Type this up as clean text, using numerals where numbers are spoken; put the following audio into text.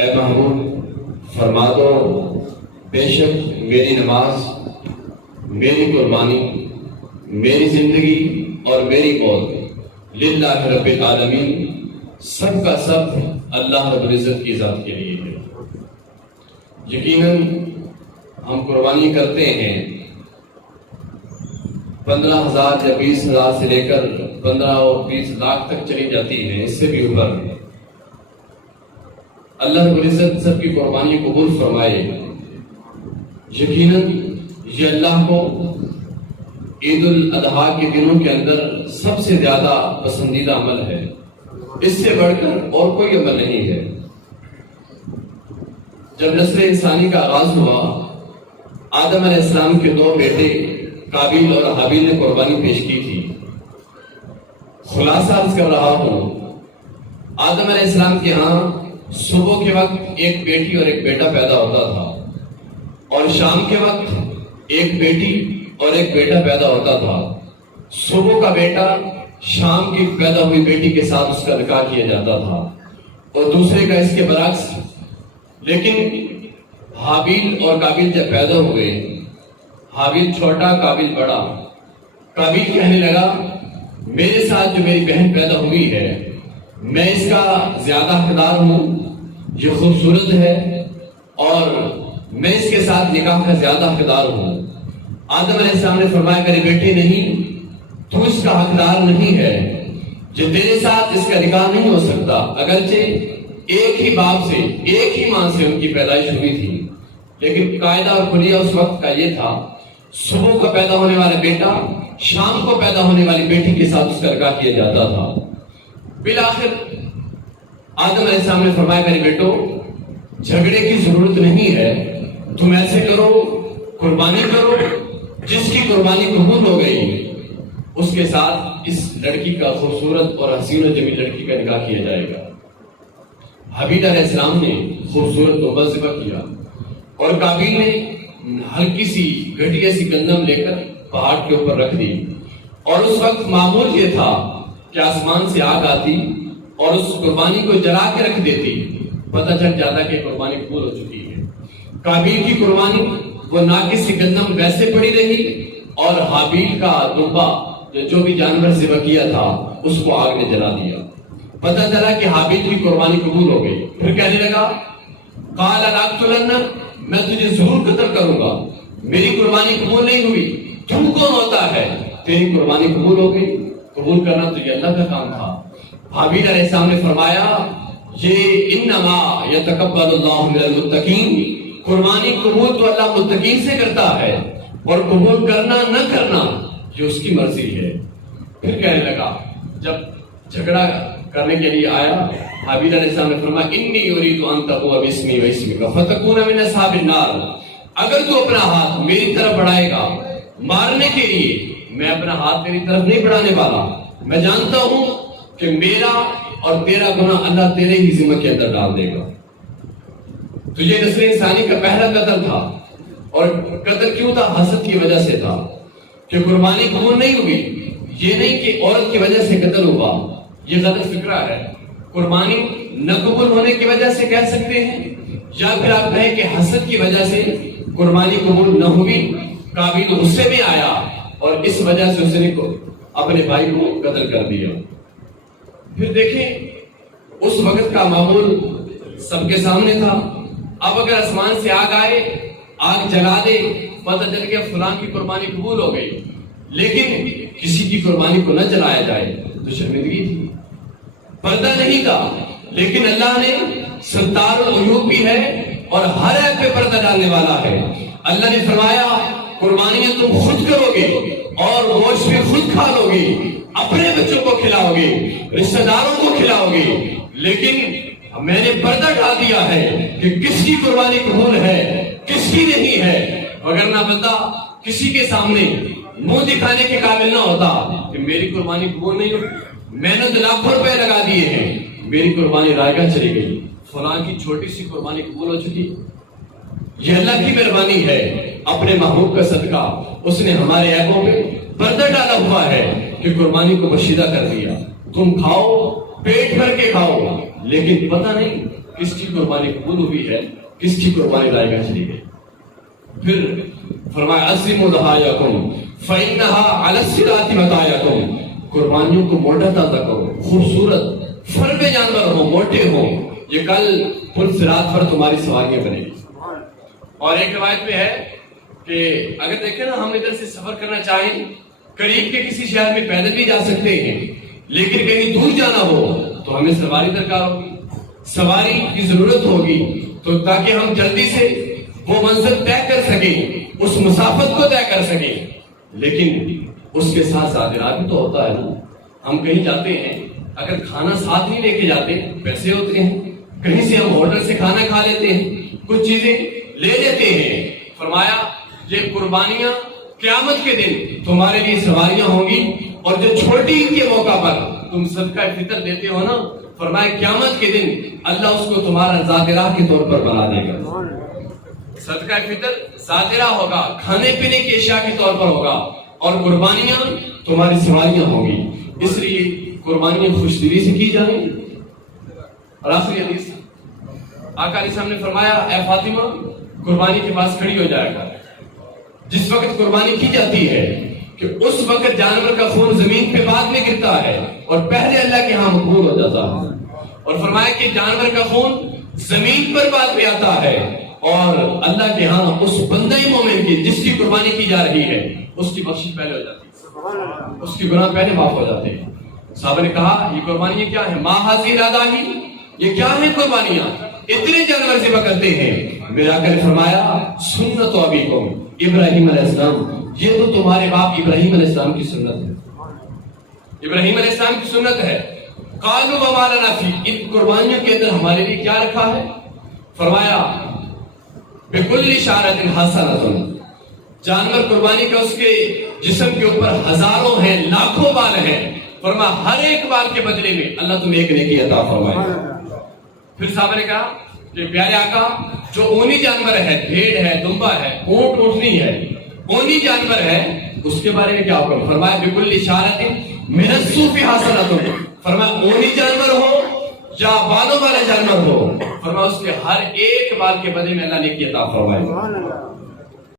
اے محبوب فرما دو بے شک میری نماز، میری قربانی، میری زندگی اور میری موت للہ رب العالمین، سب کا سب اللہ رب العزت کی ذات کے لیے ہے۔ یقیناً ہم قربانی کرتے ہیں 15,000 یا 20,000 سے لے کر 15 اور 20 لاکھ تک چلی جاتی ہے، اس سے بھی اوپر۔ اللہ رب العزت سب کی قربانی قبول فرمائے۔ یقیناً یہ اللہ کو عید الاضحیٰ کے دنوں کے اندر سب سے زیادہ پسندیدہ عمل ہے، اس سے بڑھ کر اور کوئی عمل نہیں ہے۔ جب نسل انسانی کا آغاز ہوا، آدم علیہ السلام کے 2 بیٹے قابیل اور حابیل نے قربانی پیش کی تھی۔ خلاصہ عرض کر رہا ہوں، آدم علیہ السلام کے ہاں صبح کے وقت ایک بیٹی اور ایک بیٹا پیدا ہوتا تھا، اور شام کے وقت ایک بیٹی اور ایک بیٹا پیدا ہوتا تھا۔ صبح کا بیٹا شام کی پیدا ہوئی بیٹی کے ساتھ اس کا نکاح کیا جاتا تھا، اور دوسرے کا اس کے برعکس۔ لیکن حابیل اور قابیل جب پیدا ہوئے، حابیل چھوٹا قابیل بڑا، قابیل کہنے لگا میرے ساتھ جو میری بہن پیدا ہوئی ہے میں اس کا زیادہ حقدار ہوں، یہ خوبصورت ہے اور میں اس کے ساتھ نکاح کا زیادہ حقدار ہوں۔ آدم علیہ السلام نے فرمایا میرے بیٹے نہیں، تو اس کا حقدار نہیں ہے، جو تیرے ساتھ اس کا نکاح نہیں ہو سکتا، اگرچہ ایک ہی باپ سے ایک ہی ماں سے ان کی پیدائش ہوئی تھی، لیکن قاعدہ اور خلیہ اس وقت کا یہ تھا صبح کو پیدا ہونے والا بیٹا شام کو پیدا ہونے والی بیٹی کے ساتھ اس کا نکاح کیا جاتا تھا۔ بالآخر آدم علیہ السلام نے فرمایا میرے بیٹو جھگڑے کی ضرورت نہیں ہے، تم ایسے کرو قربانی کرو، جس کی قربانی قبول ہو گئی اس کے ساتھ اس لڑکی کا خوبصورت اور حسین و جمیل لڑکی کا نکاح کیا جائے گا۔ حابیل علیہ السلام نے خوبصورت توبہ ذبح کیا، اور قابیل نے ہلکی سی گھٹیا سی گندم لے کر پہاڑ کے اوپر رکھ دی، اور اس وقت معمول یہ تھا کہ آسمان سے آگ آتی اور اس قربانی کو جلا کے رکھ دیتی، پتہ چل جاتا کہ قربانی قبول ہو چکی ہے۔ قابیل کی قربانی وہ ناقص سی گندم ویسے پڑی رہی، اور حابیل کا دمبا جو بھی جانور ذبح کیا تھا اس کو آگ نے جلا دیا۔ پتہ چلا کہ حابیل کی قربانی قبول ہو گئی۔ پھر کہنے لگا قال لاقتلنک، میں تجھے ضرور قتل کروں گا، میری قربانی قبول نہیں ہوئی، تم کون ہوتا ہے؟ تیری قربانی قبول ہو گئی، قبول کرنا تو یہ اللہ کا کام تھا۔ حابیل علیہ السلام نے فرمایا یہ انما یتقبل اللہ من المتقین، قربانی قبول تو اللہ متقین سے کرتا ہے، اور قبول کرنا نہ کرنا یہ اس کی مرضی ہے۔ پھر کہنے لگا جب جھگڑا کرنے کے لیے آیا، حابیل علیہ السلام نے فرمایا انی ارید ان تبوء باسمی و اسمک فتکون من اصحاب النار، اگر تو اپنا ہاتھ میری طرف بڑھائے گا مارنے کے لیے، میں اپنا ہاتھ تیری طرف نہیں بڑھانے والا، میں جانتا ہوں کہ میرا اور تیرا گناہ اللہ تیرے ہی ذمہ کے اندر ڈال دے گا۔ تو یہ نسل انسانی کا پہلا قتل تھا، اور قتل کیوں تھا؟ حسد کی وجہ سے تھا کہ قربانی قبول نہیں ہوئی۔ یہ نہیں کہ عورت کی وجہ سے قتل ہوا، یہ غلط فکرہ ہے۔ قربانی نہ قبول ہونے کی وجہ سے کہہ سکتے ہیں، یا پھر آپ کہیں کہ حسد کی وجہ سے قربانی قبول نہ ہوئی، قابیل غصے میں آیا اور اس وجہ سے اس نے اپنے بھائی کو قتل کر دیا۔ پھر دیکھیں اس وقت کا معمول سب کے سامنے تھا۔ اب اگر آسمان سے آگ آئے، آگ جلا دے، پتہ چل گیا فلاں کی قربانی قبول ہو گئی، لیکن کسی کی قربانی کو نہ جلایا جائے تو شرمندگی تھی، پردہ نہیں تھا۔ لیکن اللہ نے ستار العیوب بھی ہے اور ہر عیب پہ پردہ ڈالنے والا ہے۔ اللہ نے فرمایا قربانیاں تم خود کرو گے اور گوشت بھی خود کھا لو گے، اپنے بچوں کو کھلاؤ گے، رشتہ داروں کو کھلاؤ گے، لیکن میں نے پردہ ڈال دیا ہے کہ کس کی قربانی قبول ہے کس کی نہیں ہے، وگرنہ بندہ کسی کے سامنے منہ دکھانے کے قابل نہ ہوتا کہ میری قربانی قبول نہیں ہوئی، میں نے تو لاکھوں روپے لگا دیے ہیں، میری قربانی رائگاں چلی گئی، فلاں کی چھوٹی سی قربانی قبول ہو چکی۔ یہ اللہ کی مہربانی ہے، اپنے محبوب کا صدقہ اس نے ہمارے عیبوں پہ پردہ ڈالا ہوا ہے کہ قربانی کو بشیدہ کر دیا۔ تم کھاؤ، پیٹ بھر کے کھاؤ، لیکن پتہ نہیں کس کی قربانی قبول ہوئی ہے، کس کی قربانی ضائع چلی گئی۔ پھر فرمایا عظیموا ضحایاکم فإنها علی الصراط مطایاکم، قربانیوں کو موٹا تازہ کرو، خوبصورت فربے جانور ہو، موٹے ہو، یہ کل پل صراط پر تمہاری سواریاں بنے گی۔ اور ایک روایت میں ہے کہ اگر دیکھیں نا، ہم ادھر سے سفر کرنا چاہیں، قریب کے کسی شہر میں پیدل بھی جا سکتے ہیں، لیکن کہیں دور جانا ہو تو ہمیں سواری درکار ہوگی، سواری کی ضرورت ہوگی، تو تاکہ ہم جلدی سے وہ منزل طے کر سکیں، اس مسافت کو طے کر سکیں۔ لیکن اس کے ساتھ زادرات بھی تو ہوتا ہے نا، ہم کہیں جاتے ہیں، اگر کھانا ساتھ نہیں لے کے جاتے، پیسے ہوتے ہیں، کہیں سے ہم ہوٹل سے کھانا کھا لیتے ہیں، کچھ چیزیں لے لیتے ہیں۔ فرمایا یہ قربانیاں قیامت کے دن تمہارے لیے سواریاں ہوں گی، اور جو چھوٹی عید کے موقع پر تم صدقہ فطر دیتے ہو نا، فرمایا قیامت کے دن اللہ اس کو تمہارا ذات راہ کے طور پر بنا دے گا۔ صدقہ فطر ذات راہ ہوگا، کھانے پینے کی اشیاء کے طور پر ہوگا، اور قربانیاں تمہاری سواریاں ہوں گی۔ اس لیے قربانیاں خوش دلی سے کی جائیں۔ اور آخری حدیث آقا علیہ السلام نے فرمایا، اے فاطمہ قربانی کے پاس کھڑی ہو جائے گا۔ جس وقت قربانی کی جاتی ہے کہ اس وقت جانور کا خون زمین پہ بعد میں گرتا ہے اور پہلے اللہ کے ہاں مقبول ہو جاتا ہے۔ اور فرمایا کہ جانور کا خون زمین پر بعد میں آتا ہے، اور اللہ کے ہاں اس بندہ مومن کی جس کی قربانی کی جا رہی ہے، اس کی بخشش پہلے ہو جاتی ہے، اس کی گناہ پہلے معاف ہو جاتے ہیں۔ صحابہ نے کہا یہ قربانیاں کیا ہے؟ ما حاضی الاداہی، یہ کیا ہے قربانیاں؟ اتنے جانور ذبح کرتے ہیں۔ میرے آقا نے فرمایا سنت ابیکم ابراہیم علیہ السلام، یہ تو تمہارے باپ ابراہیم علیہ السلام کی سنت ہے، ابراہیم علیہ السلام کی سنت ہے۔ قالوا وما لنا فی، ان قربانیوں کے اندر ہمارے لیے کیا رکھا ہے؟ فرمایا بکل شعرۃ حسنۃ، جانور قربانی کا اس کے جسم کے اوپر ہزاروں ہیں، لاکھوں بال ہیں، فرمایا ہر ایک بال کے بدلے میں اللہ تمہیں ایک نیکی عطا فرمائے۔ پھر صحابہ نے کہا کہ پیارے آقا جو اونی جانور ہے، بھیڑ ہے، دمبا ہے، اونٹ اونٹنی ہے، اونی جانور ہے، اس کے بارے میں کیا حکم؟ فرمایا بکل شعرۃ من الصوف حسنۃ، فرمایا اونی جانور ہو یا بالوں والا جانور ہو، فرمایا اس کے ہر ایک بال کے بدلے میں اللہ نے نیکی عطا فرمائے۔